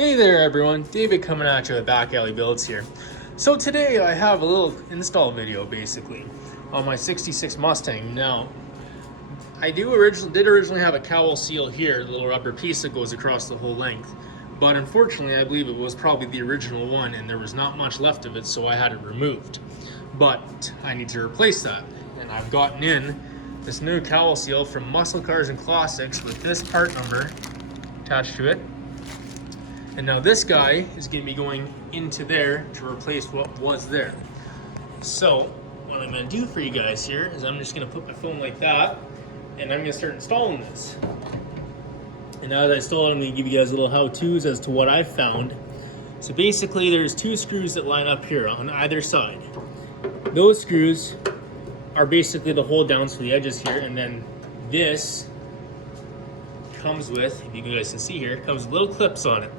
Hey there everyone, David coming at you with Back Alley Builds here. So today I have a little install video basically on my 66 Mustang. Now, I did originally have a cowl seal here, a little rubber piece that goes across the whole length. But unfortunately I believe it was probably the original one and there was not much left of it, so I had it removed. But I need to replace that. And I've gotten in this new cowl seal from Muscle Cars and Classics with this part number attached to it. And now this guy is going to be going into there to replace what was there. So what I'm going to do for you guys here is I'm just going to put my phone like that and I'm going to start installing this. And now that I install it, I'm going to give you guys little how-tos as to what I found. So basically there's two screws that line up here on either side. Those screws are basically the hold downs for the edges here, and then this comes with, if you guys can see here, comes with little clips on it.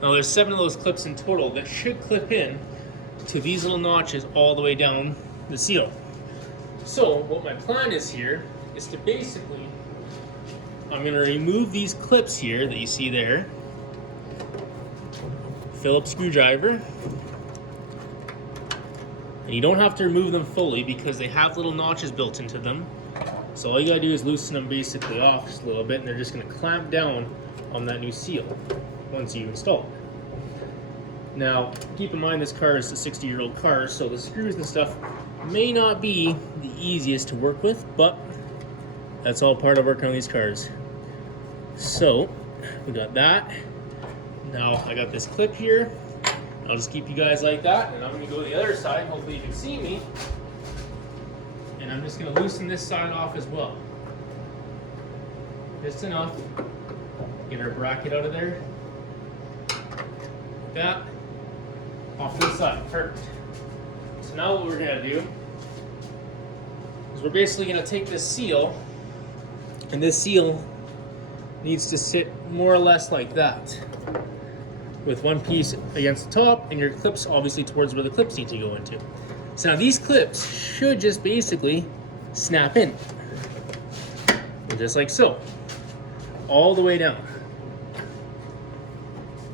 Now there's 7 of those clips in total that should clip in to these little notches all the way down the seal. So what my plan is here is to basically, I'm going to remove these clips here that you see there, Phillips screwdriver, and you don't have to remove them fully because they have little notches built into them. So all you gotta do is loosen them basically off just a little bit, and they're just gonna clamp down on that new seal once you install it. Now, keep in mind this car is a 60-year-old car, so the screws and stuff may not be the easiest to work with, but that's all part of working on these cars. So, we got that. Now, I got this clip here. I'll just keep you guys like that, and I'm gonna go to the other side. Hopefully you can see me. And I'm just gonna loosen this side off as well. Just enough. Get our bracket out of there. Like that. Off this side, perfect. So now what we're gonna do is we're basically gonna take this seal, and this seal needs to sit more or less like that, with one piece against the top and your clips obviously towards where the clips need to go into. So now these clips should just basically snap in, just like so, all the way down.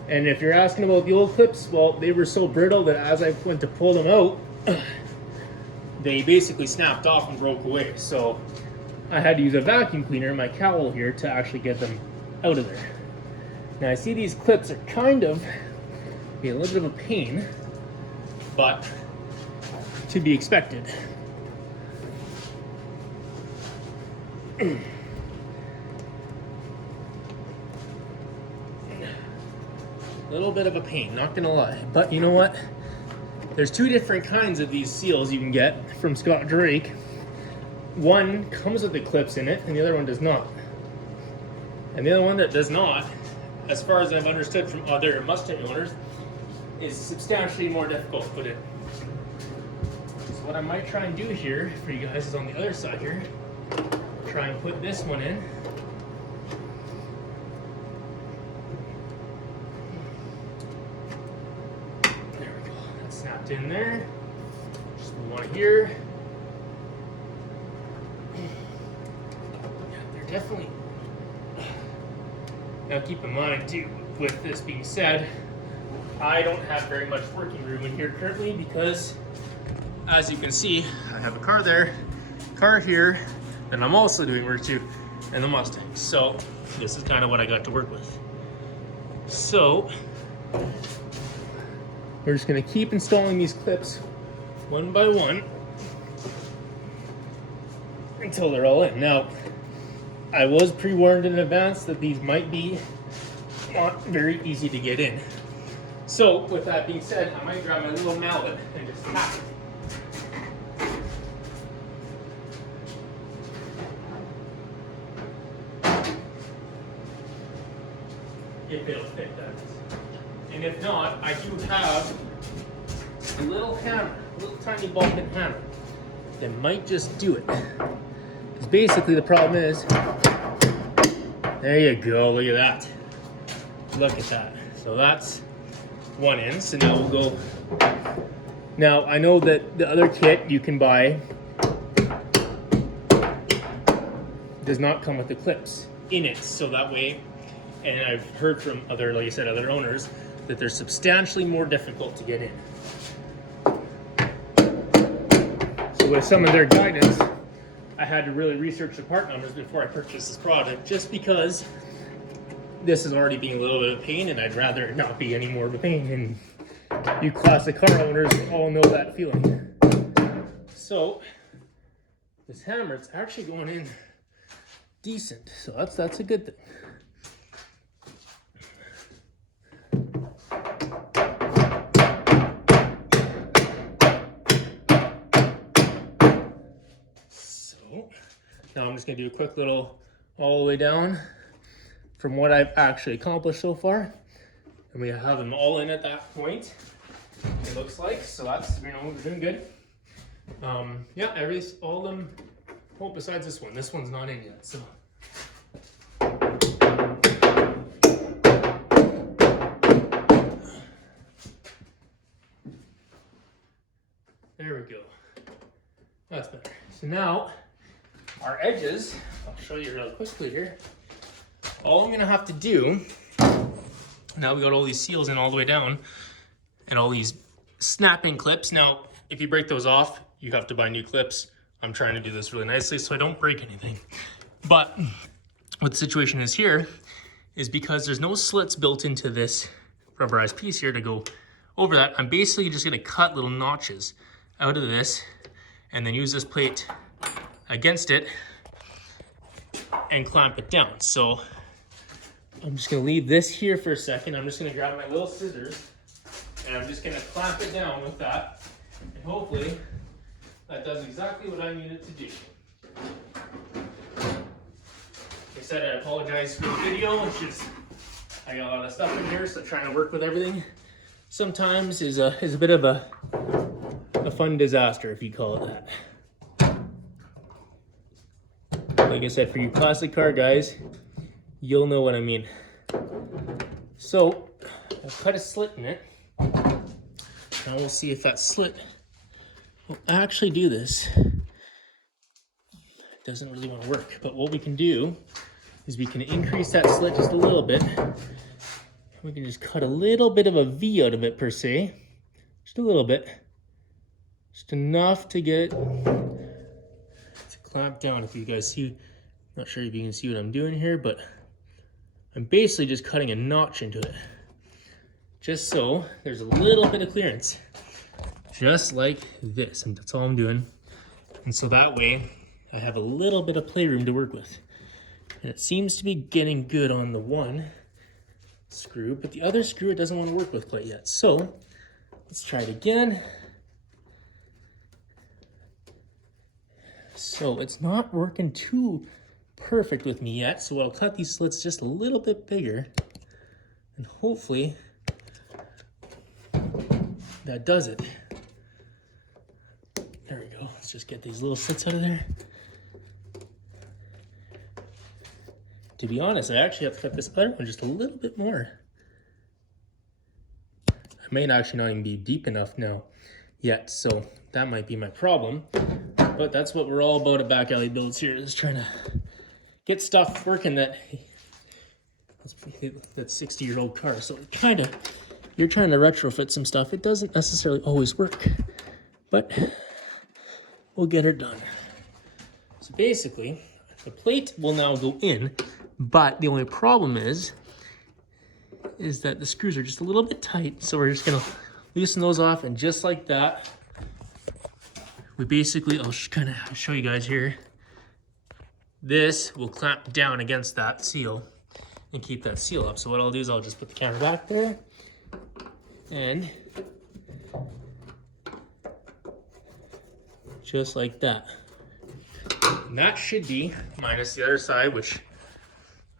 And if you're asking about the old clips, well, they were so brittle that as I went to pull them out, they basically snapped off and broke away. So I had to use a vacuum cleaner in my cowl here to actually get them out of there. Now I see these clips are kind of be a little bit of a pain, but to be expected. A little bit of a pain, not gonna lie. But you know what? There's 2 different kinds of these seals you can get from Scott Drake. One comes with the clips in it, and the other one does not. And the other one that does not, as far as I've understood from other Mustang owners, is substantially more difficult to put in. So what I might try and do here for you guys is on the other side here, try and put this one in. There we go, that's snapped in there. Just one here. Yeah, they're definitely. Now keep in mind too, with this being said, I don't have very much working room in here currently because, as you can see, I have a car there, car here, and I'm also doing work too, and the Mustang. So this is kind of what I got to work with. So we're just gonna keep installing these clips one by one until they're all in. Now, I was pre-warned in advance that these might be not very easy to get in. So, with that being said, I might grab my little mallet and just tap it. If it'll fit, that is. And if not, I do have a little hammer, a little tiny ball-pin hammer that might just do it. Because basically the problem is, there you go, look at that. Look at that. So that's one in, so now we'll go. Now I know that the other kit you can buy does not come with the clips in it, so that way And I've heard from other, like I said, other owners that they're substantially more difficult to get in. So with some of their guidance, I had to really research the part numbers before I purchased this product, just because this is already being a little bit of a pain, and I'd rather it not be any more of a pain. And you classic car owners all know that feeling. So this hammer, it's actually going in decent, so that's a good thing. So now I'm just gonna do a quick little all the way down from what I've actually accomplished so far, and we have them all in at that point, it looks like. So that's, you know, we're doing good. Yeah, all of them, well, besides this one. This one's not in yet, so. There we go. That's better. So now, our edges, I'll show you real quickly here. All I'm gonna have to do, now we got all these seals in all the way down, and all these snapping clips. Now, if you break those off, you have to buy new clips. I'm trying to do this really nicely so I don't break anything. But what the situation is here is because there's no slits built into this rubberized piece here to go over that, I'm basically just gonna cut little notches out of this and then use this plate against it and clamp it down. So I'm just gonna leave this here for a second. I'm just gonna grab my little scissors and I'm just gonna clamp it down with that. And hopefully that does exactly what I need it to do. Like I said, I apologize for the video. It's just, I got a lot of stuff in here, so trying to work with everything sometimes is a bit of a fun disaster, if you call it that. Like I said, for you classic car guys, you'll know what I mean. So I've cut a slit in it. Now we'll see if that slit will actually do this. It doesn't really want to work, but what we can do is we can increase that slit just a little bit. We can just cut a little bit of a V out of it per se, just a little bit, just enough to get it to clamp down. If you guys see, I'm not sure if you can see what I'm doing here, but I'm basically just cutting a notch into it, just so there's a little bit of clearance, just like this, and that's all I'm doing. And so that way I have a little bit of playroom to work with. And it seems to be getting good on the one screw, but the other screw it doesn't want to work with quite yet. So let's try it again. So it's not working too perfect with me yet, so I'll cut these slits just a little bit bigger, and hopefully that does it. There we go. Let's just get these little slits out of there. To be honest, I actually have to cut this other one just a little bit more. I may actually not even be deep enough now yet, so that might be my problem. But that's what we're all about at Back Alley Builds here, is trying to get stuff working that's 60-year-old car. So it kind of, you're trying to retrofit some stuff. It doesn't necessarily always work, but we'll get it done. So basically, the plate will now go in, but the only problem is that the screws are just a little bit tight. So we're just gonna loosen those off, and just like that, we basically, I'll kind of show you guys here. This will clamp down against that seal and keep that seal up. So what I'll do is I'll just put the camera back there, and just like that. And that should be, minus the other side, which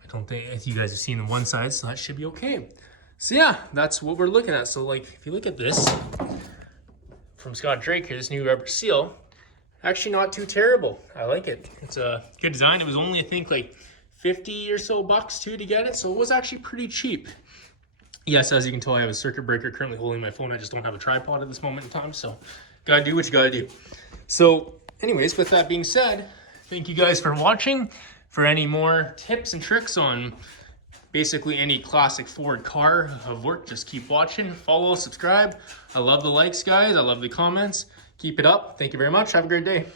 I don't think you guys have seen the one side, so that should be okay. So yeah, that's what we're looking at. So like, if you look at this from Scott Drake here, this new rubber seal, actually not too terrible. I like it. It's a good design. It was only, I think, like 50 or so bucks too to get it, so it was actually pretty cheap. Yes, as you can tell, I have a circuit breaker currently holding my phone. I just don't have a tripod at this moment in time, so gotta do what you gotta do. So anyways, with that being said, thank you guys for watching. For any more tips and tricks on basically any classic Ford car have worked. Just keep watching, follow, subscribe. I love the likes, guys. I love the comments. Keep it up. Thank you very much. Have a great day.